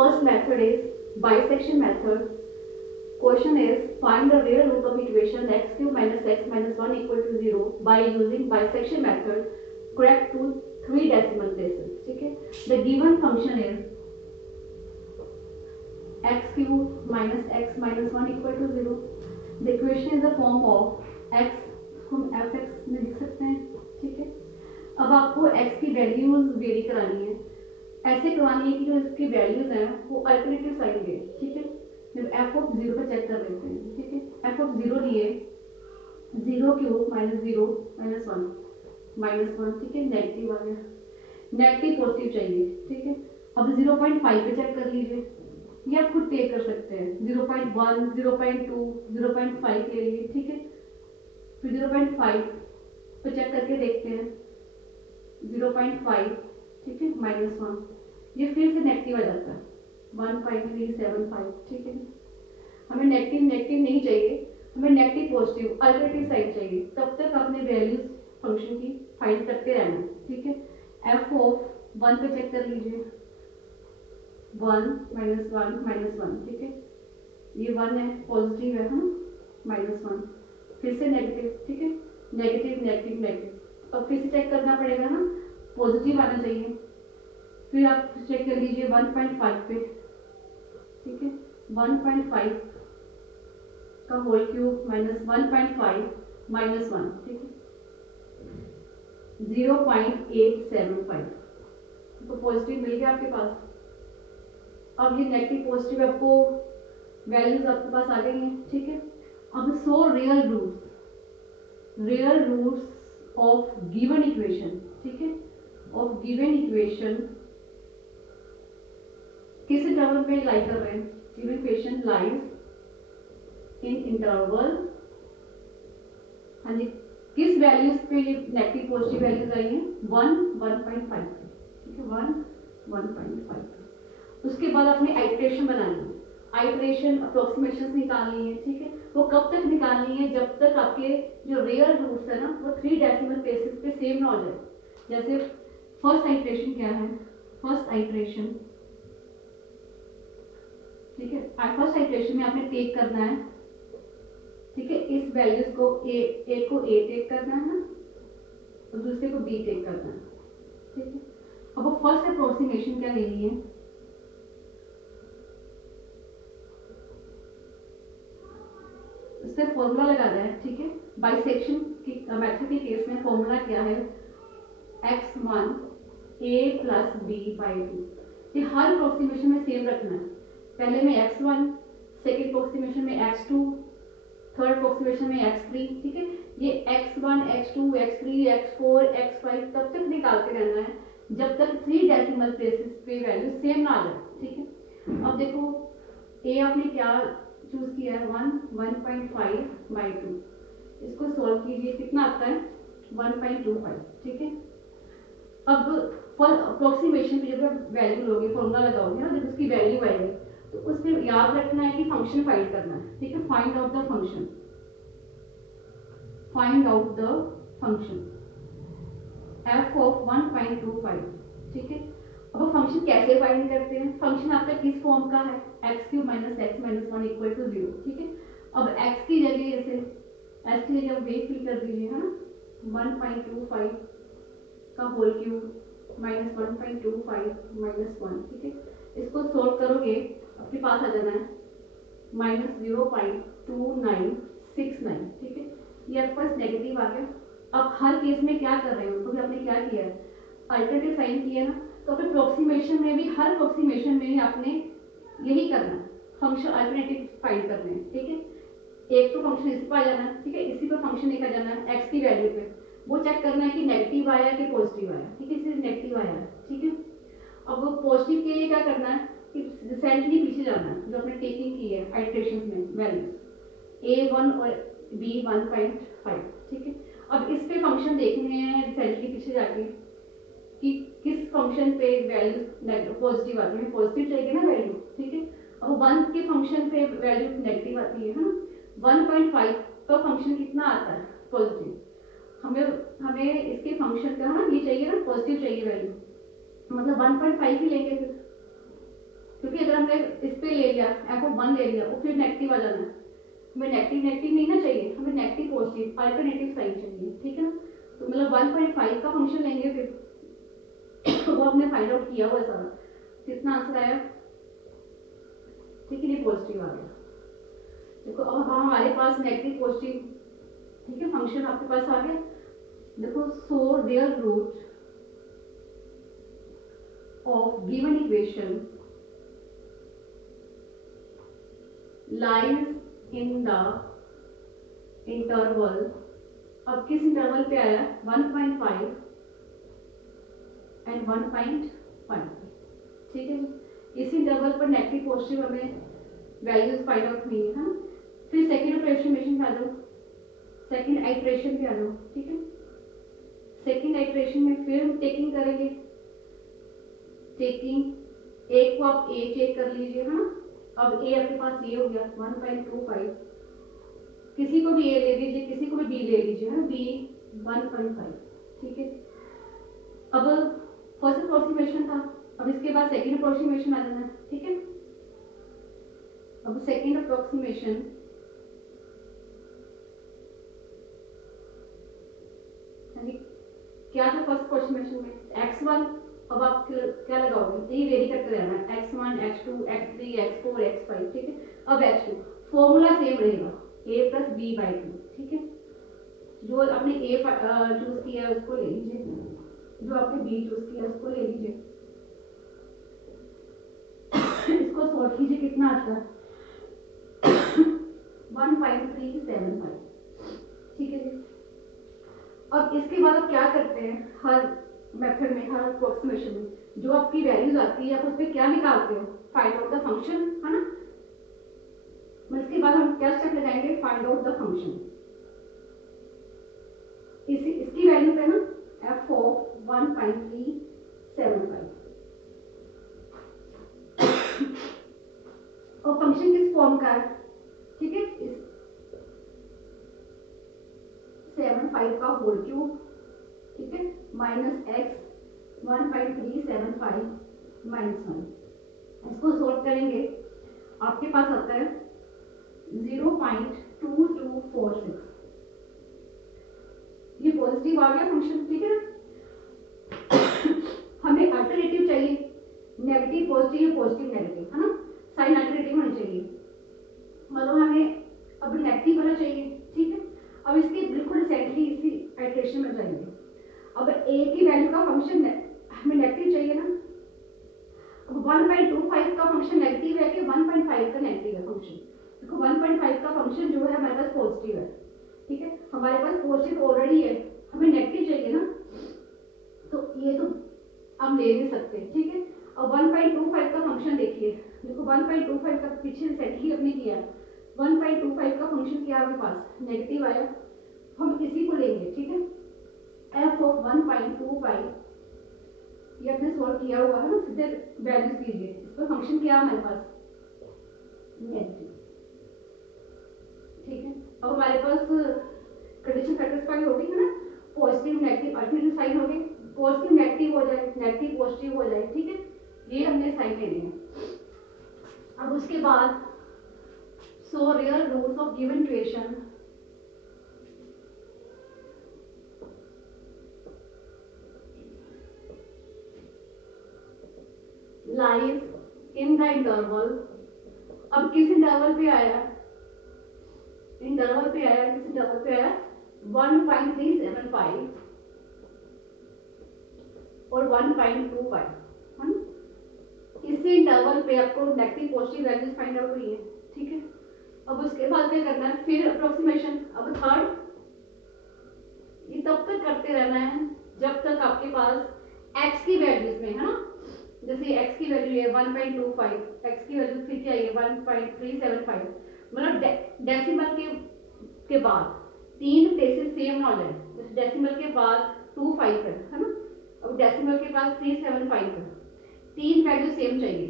First method is bisection method. Question is find the real root of equation x cube minus x minus 1 equal to 0 by using bisection method. Correct to 3 decimal places. ठीक है. The given function is x cube minus x minus 1 equal to 0. The equation is the form of x हम fx में लिख सकते हैं. ठीक है. अब आपको x की वैल्यूज वेरी करानी है. ऐसे करवानी है कि जो इसकी वैल्यूज हैं वो अल्टरनेटिव साइन दे. ठीक है. जब f ऑफ 0 पे चेक कर लेते हैं. ठीक है. f ऑफ 0 लिए 0 क्यूब माइनस 0 माइनस 1 माइनस 1. ठीक है. नेगेटिव आ गया. नेगेटिव पॉजिटिव चाहिए. ठीक है. अब 0.5 पे चेक कर लीजिए. ये आप खुद टेक कर सकते हैं. 0.1 0.2 0.5 ले लीजिए. ठीक है. फिर 0.5 पे चेक करके देखते हैं. 0.5. ठीक है. माइनस 1. ये फिर से नेगेटिव आ जाता है. 1.375. ठीक है. हमें नेगेटिव नेगेटिव नहीं चाहिए. हमें नेगेटिव पॉजिटिव अल्टरनेटिव साइन चाहिए. तब तक आपने वैल्यूज फंक्शन की फाइंड करते रहना. ठीक है. एफ ऑफ 1 पे चेक कर लीजिए. 1 माइनस 1 माइनस 1. ठीक है. ये 1 है पॉजिटिव है. हाँ. माइनस 1 फिर से नेगेटिव. ठीक है. Negative negative negative. अब फिर से चेक करना पड़ेगा ना. पॉजिटिव आना चाहिए. फिर आप चेक कर लीजिए 1.5 पे. ठीक है. 1.5 का होल क्यूब माइनस 1.5 माइनस 1. ठीक है. 0.875. तो पॉजिटिव मिल गया आपके पास. अब ये नेगेटिव पॉजिटिव आपको वैल्यूज आपके पास आ गई हैं. ठीक है. अब so real roots of given equation. ठीक है. ऑफ गिवन इक्वेशन किस इंटरवल पे लाई कर रहे हैं. Given equation lies in interval. हाँ जी. किस वैल्यूज पे ये नेगेटिव पॉजिटिव वैल्यूज आई हैं. 1 1.5. ठीक है. 1 1.5. उसके बाद अपनी आइट्रेशन बनानी है. आइट्रेशन अप्रोक्सीमेशन निकालनी है. ठीक है. वो कब तक निकालनी है. जब तक आपके जो रियल रूट्स है ना वो 3 डेसिमल प्लेसेस पे सेम ना हो जाए. जैसे फर्स्ट आइट्रेशन क्या है. First iteration. ठीक है. फर्स्ट आइट्रेशन में आपने टेक करना है. ठीक है. इस वैल्यूज को ए को ए टेक करना है ना और दूसरे को बी टेक करना है. ठीक है. अब वो फर्स्ट अप्रोक्सीमेशन क्या लेनी है. इससे फॉर्मूला लगाना है. ठीक है. बाइसेक्शन की मेथड के केस में फॉर्मूला क्या है. x1 a plus b by 2. ये हर अप्रोक्सीमेशन में सेम रखना है. पहले में x1, सेकेंड अप्रोक्सीमेशन में x2, थर्ड अप्रोक्सीमेशन में x3. ठीक है. ये x1 x2 x3 x4 x5 तब तक निकालते रहना है जब तक 3 डेसिमल प्लेसेस पे वैल्यू सेम ना आ जाए. ठीक है. अब देखो a आपने क्या चूज किया है. 1.5 बाई 2. इसको सॉल्व कीजिए. कितना आता है 1.25. ठीक है. अब फॉर अप्रोक्सीमेशन पे जब आप वैल्यू लोगे फॉर्मूला लगाओगे ना जब उसकी वैल्यू आएगी तो उसमें याद रखना है कि फंक्शन फाइंड करना है. ठीक है. Find out the function. Find out the function f of 1.25. ठीक है. अब फंक्शन कैसे फाइंड करते हैं. फंक्शन आपका किस फॉर्म का है. x cube minus x minus 1 equal to 0. ठीक है. अब x की जगह जैसे x की जगह वे फिल कर दीजिए है ना. 1.25 का होल क्यूब माइनस 1.25 माइनस 1. ठीक है. इसको सोल्व करोगे आपके पास आ जाना है माइनस 0.2969. ठीक है. ये आपके पास नेगेटिव आ गया. अब हर केस में क्या कर रहे हो तो आपने क्या किया है अल्टरनेटिव साइन किया ना. तो अपने अप्रोक्सीमेशन में भी हर अप्रोक्सीमेशन में आपने यही करना है. फंक्शन अल्टरनेटिव फाइंड करने हैं. ठीक है. एक तो फंक्शन इस पर आ जाना है. ठीक है. इसी पर फंक्शन एक आ जाना है एक्स की वैल्यू पे. वो चेक करना है कि नेगेटिव आया कि पॉजिटिव आया. ठीक है. इसलिए नेगेटिव आया है. ठीक है. अब वो पॉजिटिव के लिए क्या करना है कि रिसेंटली पीछे जाना है जो आपने टेकिंग की है आइट्रेशन में वैल्यूज a1 और b1.5. ठीक है. अब इस पे फंक्शन देखने हैं रिसेंटली पीछे जाके कि किस फंक्शन पे वैल्यू पॉजिटिव आती है. पॉजिटिव चाहिए ना वैल्यू. ठीक है. अब 1 के फंक्शन पे वैल्यू नेगेटिव आती है ना. 1.5 का फंक्शन कितना आता है पॉजिटिव. हमें इसके फंक्शन का हाँ ये चाहिए ना पॉजिटिव चाहिए वैल्यू. मतलब 1.5 ही लेंगे फिर. क्योंकि अगर हमने इस पे ले लिया f(1) ले लिया और फिर नेगेटिव आ जाना है, हमें नेगेटिव नेगेटिव नहीं ना चाहिए, हमें नेगेटिव पॉजिटिव अल्टरनेटिव साइन चाहिए, ठीक है ना। तो मतलब 1.5 का फंक्शन लेंगे फिर वो हमने फाइंड आउट किया हुआ सारा, कितना आंसर आया, ठीक है, ये पॉजिटिव आ गया। देखो अब हमारे पास नेगेटिव पॉजिटिव, ठीक है, फंक्शन आपके पास आ गया। देखो so real root of given equation lies in the interval, अब किस इंटरवल पे आया, 1.5 एंड 1.5, ठीक है जी। इस इंटरवल पर नेगेटिव पॉजिटिव हमें वैल्यूज फाइंड आउट हुई है ना। फिर सेकेंड अप्रोक्सीमेशन पे आ जाओ, सेकेंड आइट्रेशन पे आ जाओ, ठीक है। सेकेंड आइट्रेशन में फिर हम टेकिंग करेंगे, टेकिंग एक को आप ए चेक कर लीजिए, है ना। अब ए आपके पास ये हो गया 1.25, किसी को भी ए ले लीजिए, किसी को भी बी ले लीजिए, है ना, बी 1.5, ठीक है। अब फर्स्ट अप्रोक्सीमेशन था, अब इसके बाद सेकेंड अप्रोक्सीमेशन आ जाना है, ठीक है। अब सेकेंड अप्रोक्सीमेशन, क्या था फर्स्ट अप्रोक्सीमेशन में, x1, अब आप क्या लगाओगे, ये वेरी करते रहना है, x1 x2 x3 x4 x5, ठीक है। अब x2 फॉर्मूला सेम रहेगा a प्लस बी बाई 2, ठीक है। जो आपने a चूज किया है उसको ले लीजिए, जो आपने b चूज किया है उसको ले लीजिए, इसको सॉल्व कीजिए, कितना आता है 1.375, ठीक है जी। अब इसके बाद आप क्या करते हैं, हर मेथड में, हर अप्रोक्सीमेशन में जो आपकी वैल्यूज आती है आप उस पर क्या निकालते हो, फाइंड आउट द फंक्शन, है ना। इसके बाद हम क्या स्टेप लगाएंगे, फाइंड आउट द फंक्शन। इसकी वैल्यू पे ना f ऑफ 1.375, और फंक्शन किस फॉर्म का है, ठीक है, इस 75 का होल क्यूब, ठीक है, माइनस x 1.375 माइनस 1, इसको सोल्व करेंगे, आपके पास आता है 0.2246, ये पॉजिटिव आ गया फंक्शन, ठीक है ना। हमें अल्टरनेटिव चाहिए, नेगेटिव पॉजिटिव, पॉजिटिव नेगेटिव, है ना, साइन अल्टरनेटिव होनी चाहिए, मतलब हमें अब नेगेटिव वाला चाहिए, ठीक है। अब इसके बिल्कुल रिसेंटली इसी आइट्रेशन में जाएंगे, अब a की वैल्यू का फंक्शन हमें नेगेटिव चाहिए ना। अब 1.25 का फंक्शन नेगेटिव है कि 1.5 का नेगेटिव है फंक्शन, देखो 1.5 का फंक्शन जो है हमारे पास पॉजिटिव है, ठीक है, हमारे पास पॉजिटिव ऑलरेडी है, हमें नेगेटिव चाहिए ना, तो ये तो हम ले नहीं सकते, ठीक है। अब 1.25 का फंक्शन देखिए, देखो 1.25 का पीछे रिसेंटली हमने किया, 1.25 का फंक्शन क्या आपके पास नेगेटिव आया, हम इसी को लेंगे, ठीक है, f ऑफ 1.25, ये आपने सॉल्व किया हुआ है ना, सीधे वैल्यूज कीजिए, इसका फंक्शन क्या है हमारे पास नेगेटिव, ठीक है। अब हमारे पास कंडीशन सेटिस्फाई होगी, है ना, पॉजिटिव नेगेटिव अल्टरनेटिव साइन हो गए, पॉजिटिव नेगेटिव हो जाए, नेगेटिव पॉजिटिव हो जाए, ठीक है, ये हमने साइन लेने हैं। अब उसके बाद so real roots of given equation lies in the interval, अब किस इंटरवल पे आया, इंटरवल पे आया, किस इंटरवल पे आया 1.375 और 1.25, है ना, इसी इंटरवल पे आपको negative positive values find out हुई है, ठीक है। अब उसके बाद क्या करना है, फिर अप्रोक्सीमेशन, अब थर्ड, ये तब तक करते रहना है जब तक आपके पास x की वैल्यूज में, है ना, जैसे x की वैल्यू है 1.25, x की वैल्यू फिर क्या है 1.375, मतलब डेसिमल के बाद तीन प्लेसेस सेम ना हो जाए, जैसे डेसिमल के बाद 25 है ना, अब डेसिमल के बाद 375 है, तीन वैल्यू सेम चाहिए,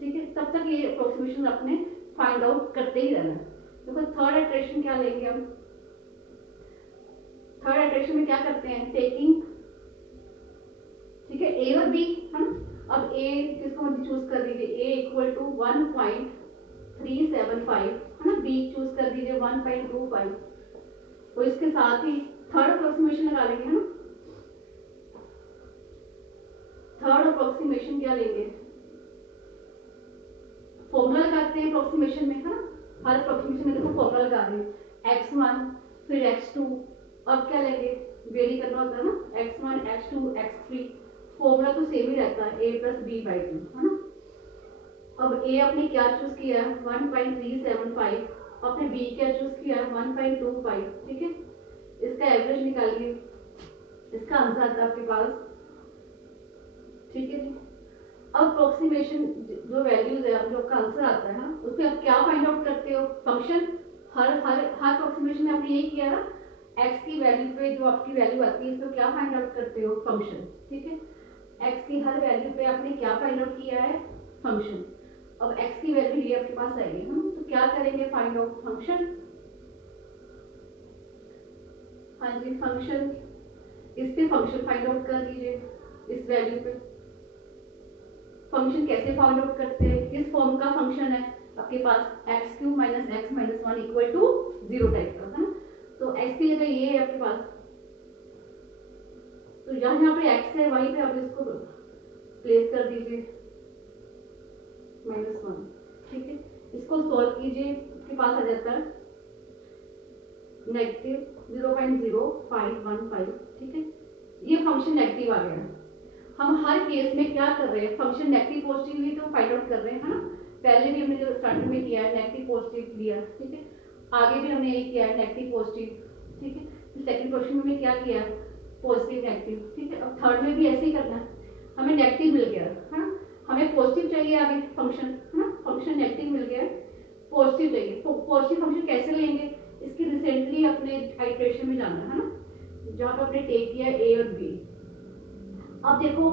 ठीक है, तब तक ये अप्रोक्सीमेशन अपने फाइंड आउट करते ही रहना। देखो थर्ड इटरेशन क्या लेंगे हम, थर्ड इटरेशन में क्या करते हैं, टेकिंग, ठीक है, ए और बी, है ना, अब ए किसको मर्जी चूज कर दीजिए, ए इक्वल टू 1.375 है ना, बी चूज कर दीजिए 1.25, तो इसके साथ ही थर्ड अप्रोक्सीमेशन लगा लेंगे है ना। थर्ड अप्रोक्सीमेशन क्या लेंगे, फॉर्मूला लगाते हैं अप्रोक्सीमेशन में है ना, हर अप्रोक्सीमेशन में देखो फॉर्मूला लगा रहे हैं, x1 फिर x2, अब क्या लेंगे, वेरी करना होता है ना, x1 x2 x3, फॉर्मूला तो सेम ही रहता है a प्लस बी बाई 2 है ना। अब a आपने क्या चूज किया है 1.375, आपने b क्या चूज किया है 1.25, ठीक है, इसका एवरेज निकालिए, इसका आंसर आता है आपके पास, ठीक है जी। अब अप्रोक्सीमेशन जो वैल्यूज है, अब जो आपका आंसर आता है उसमें आप क्या फाइंड आउट करते हो, फंक्शन, हर हर हर अप्रोक्सीमेशन में आपने यही किया ना, x की वैल्यू पे जो आपकी वैल्यू आती है इसको क्या फाइंड आउट करते हो, फंक्शन, ठीक है, x की हर वैल्यू पे आपने क्या फाइंड आउट किया है, फंक्शन। अब x की वैल्यू ये आपके पास आई है, तो क्या करेंगे, फाइंड आउट फंक्शन, हाँ जी फंक्शन, इस पे फंक्शन फाइंड आउट कर लीजिए, इस वैल्यू पे फंक्शन कैसे फाइंड आउट करते हैं, किस फॉर्म का फंक्शन है आपके पास, x³ minus x minus 1 equal to 0 type का है ना, तो x की जगह ये है आपके पास, तो जहां पे x है वहीं पे आप इसको प्लेस कर दीजिए -1, ठीक है, इसको सॉल्व कीजिए, आपके पास आ जाता है -0.0515, ठीक है, ये फंक्शन नेगेटिव आ गया। हम हर केस में क्या कर रहे हैं, फंक्शन नेगेटिव पॉजिटिव ही तो फाइंड आउट कर रहे हैं है ना, पहले भी हमने जो स्टार्टिंग में किया है नेगेटिव पॉजिटिव लिया, ठीक है, आगे भी हमने यही किया है नेगेटिव पॉजिटिव, ठीक है, सेकंड क्वेश्चन में क्या किया, पॉजिटिव नेगेटिव, ठीक है, अब थर्ड में भी ऐसे ही करना है, हमें नेगेटिव मिल गया है ना, हमें पॉजिटिव चाहिए आगे फंक्शन है ना, फंक्शन नेगेटिव मिल गया, पॉजिटिव चाहिए, तो पॉजिटिव फंक्शन कैसे लेंगे, इसकी रिसेंटली अपने आइट्रेशन में जाना है ना, जहाँ पे आपने टेक किया ए और बी। अब देखो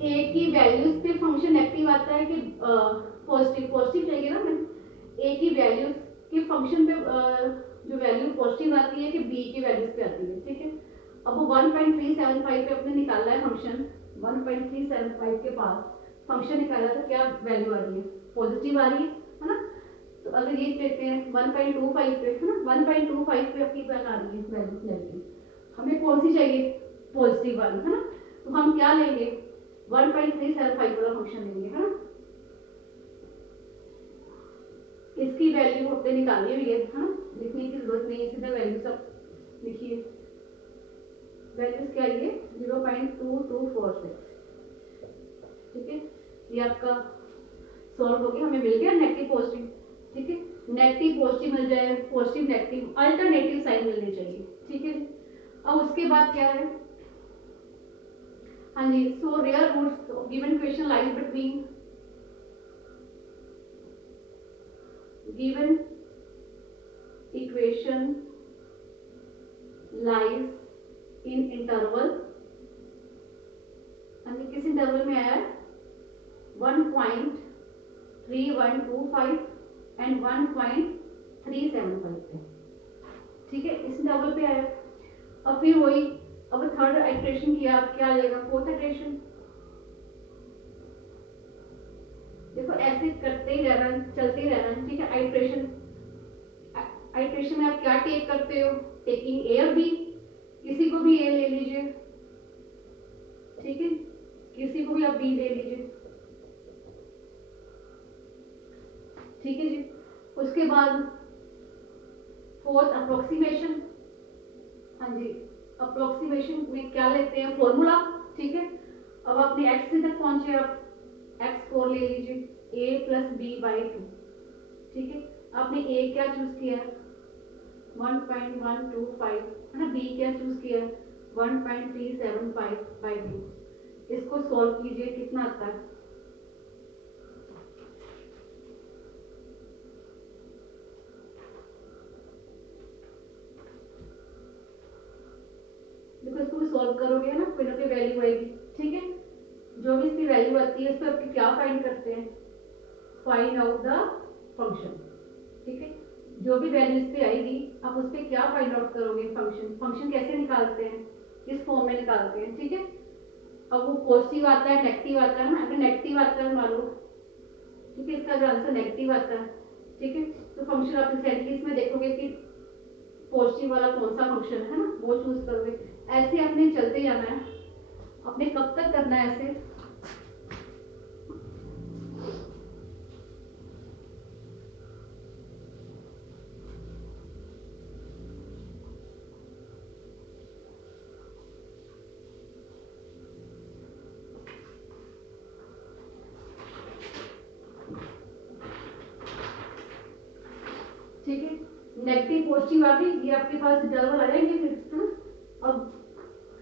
ए की वैल्यूज पे फंक्शन नेगेटिव आता है कि पॉजिटिव, पॉजिटिव चाहिए ना, मैं ए की वैल्यूज के फंक्शन पे जो वैल्यू पॉजिटिव आती है कि बी की वैल्यूज पे आती है, ठीक है, अब वो 1.375 पे अपने निकाला है फंक्शन, 1.375 के पास फंक्शन निकाला तो क्या वैल्यू आ रही है, पॉजिटिव आ रही है ना, तो अगर ये लेते हैं 1.25 पे है ना, 1.25 पे आपकी वैल्यू आ रही है वैल्यू नेगेटिव, हमें कौन सी चाहिए, पॉजिटिव वाली है ना, तो हम क्या लेंगे 1.375 वाला फंक्शन लेंगे है ना, इसकी वैल्यू अपने निकाली हुई है ना, लिखने की जरूरत नहीं है, सीधा वैल्यू सब लिखिए, वैल्यूज क्या है 0.2246, ठीक है, ये आपका सॉल्व हो गया, हमें मिल गया नेगेटिव पॉजिटिव, ठीक है, नेगेटिव पॉजिटिव मिल जाए, पॉजिटिव नेगेटिव अल्टरनेटिव साइन मिलने चाहिए, ठीक है, अब उसके बाद क्या है, हाँ जी, so real roots given question lies between given equation lies in interval, किस इंटरवल में आया है 1.3125 एंड 1.375 पे, ठीक है, इस इंटरवल पे आया, अब फिर वही, अब थर्ड आइट्रेशन किया, क्या लेगा फोर्थ आइट्रेशन, देखो ऐसे करते ही रहना, चलते ही रहना, ठीक है, आइट्रेशन, आइट्रेशन में आप क्या टेक करते हो, टेकिंग ए और बी, किसी को भी ए ले लीजिए, ठीक है, किसी को भी आप बी ले लीजिए, ठीक है जी, उसके बाद फोर्थ अप्रोक्सीमेशन, हाँ जी, अप्रोक्सीमेशन में क्या लेते हैं फॉर्मूला, ठीक है, अब अपने एक्स तक पहुंचे, आप x4 ले लीजिए a प्लस बी बाई 2, ठीक है, आपने a क्या चूज किया 1.125 है ना, b क्या चूज किया 1.375 बाई 2, इसको सॉल्व कीजिए, कितना आता है, देखो इसको भी सॉल्व करोगे ना, कोई ना कोई वैल्यू आएगी, ठीक है, जो भी इसकी वैल्यू आती है इस पर आप क्या फाइंड करते हैं, फाइंड आउट द फंक्शन, ठीक है, जो भी वैल्यू इस पे आएगी आप उस पर क्या फाइंड आउट करोगे, फंक्शन, फंक्शन कैसे निकालते हैं, किस फॉर्म में निकालते हैं, ठीक है, अब वो पॉजिटिव आता है, नेगेटिव आता है ना, अगर नेगेटिव आता है मान लो, ठीक है, इसका जो आंसर नेगेटिव आता है, ठीक है, तो फंक्शन आप रिसेंटली इसमें देखोगे कि पॉजिटिव वाला कौन सा फंक्शन है ना, वो चूज करोगे। ऐसे अपने चलते जाना है, अपने कब तक करना है ऐसे। ठीक है, नेगेटिव पॉजिटिव आ गई, ये आपके पास डबल आ जाएंगे फिर, है ना। अब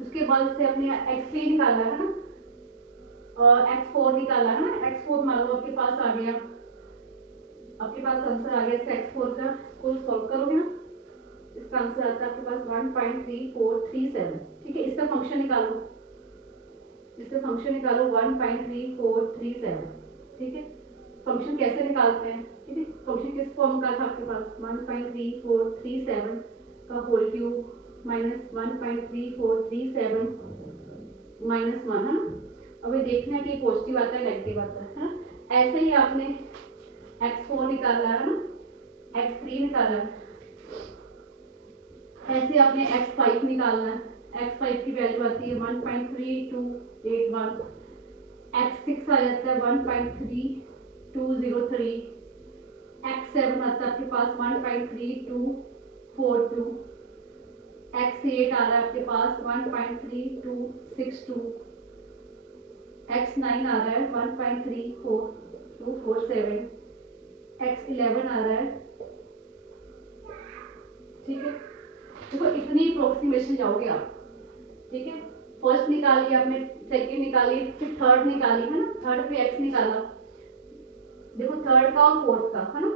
उसके बाद से अपने x3 निकाला है ना, x4 निकाला है ना, x4 मान लो आपके पास आ गया, आपके पास आंसर आ गया इसका x4 का, इसको सॉल्व करोगे ना, इसका आंसर आता है आपके पास 1.3437। ठीक है, इसका फंक्शन निकालो, इसका फंक्शन निकालो 1.3437। ठीक है, फंक्शन कैसे निकालते हैं, ठीक है, फंक्शन किस फॉर्म का था आपके पास, 1.3437 का होल क्यूब माइनस 1.3437 माइनस 1, है ना। अब ये देखना है कि पॉजिटिव आता है नेगेटिव आता है ना। ऐसे ही आपने x4 निकाला है ना, x3 निकाला है, ऐसे आपने x5 निकालना है, x5 की वैल्यू आती है 1.3281, x6 आ जाता है 1.3203, x7 आता है आपके पास 1.3242, x8 आ रहा है आपके पास 1.3262, x9 आ रहा है 1.34247, x11 आ रहा है। ठीक है, देखो इतनी अप्रोक्सीमेशन जाओगे आप। ठीक है, फर्स्ट निकाली आपने, सेकंड निकाली, फिर थर्ड निकाली, है ना, थर्ड पे x निकाला, देखो थर्ड का और फोर्थ का, है ना,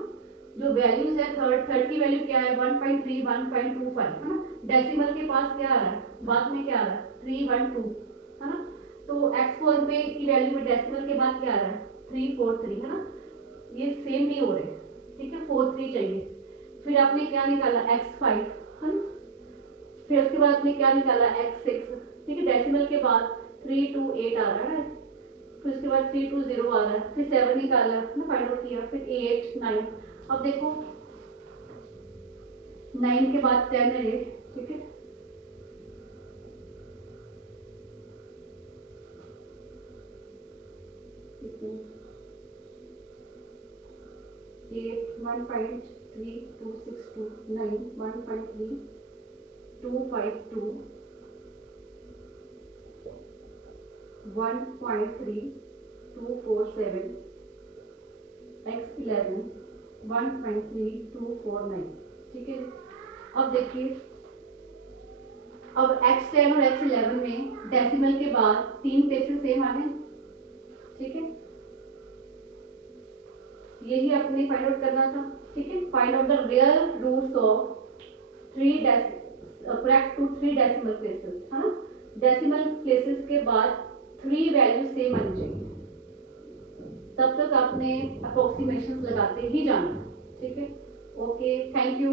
जो वैल्यूज है थर्ड की वैल्यू क्या है 1.3 1.25, है ना, डेसिमल के पास क्या आ रहा है, बाद में क्या आ रहा है 312, है ना, तो x4 पे की वैल्यू में डेसिमल के बाद क्या आ रहा है 343, है ना, ये सेम नहीं हो रहे। ठीक है, 43 चाहिए। फिर आपने क्या निकाला x5, है ना, फिर उसके बाद आपने क्या निकाला x6। ठीक है, डेसिमल के बाद 328 आ रहा है, फिर उसके बाद 320 आ रहा है, फिर 7 निकाला ना, फाइंड आउट किया, फिर 8 9। अब देखो 9 के बाद 10 है ये। ठीक है, एट 1.3262 9 1.3252 1.3247 x11 1.3249। ठीक है, अब देखिए, अब x10 और x11 में डेसिमल के बाद 3 प्लेसेस सेम आ गए। ठीक है, यही आपने फाइंड आउट करना था। ठीक है, find out the real roots of 3 correct to 3 decimal places, है ना, डेसिमल प्लेसेस के बाद 3 वैल्यू सेम आनी चाहिए, तब तक आपने अप्रोक्सीमेशन लगाते ही जाना। ठीक है, ओके, थैंक यू।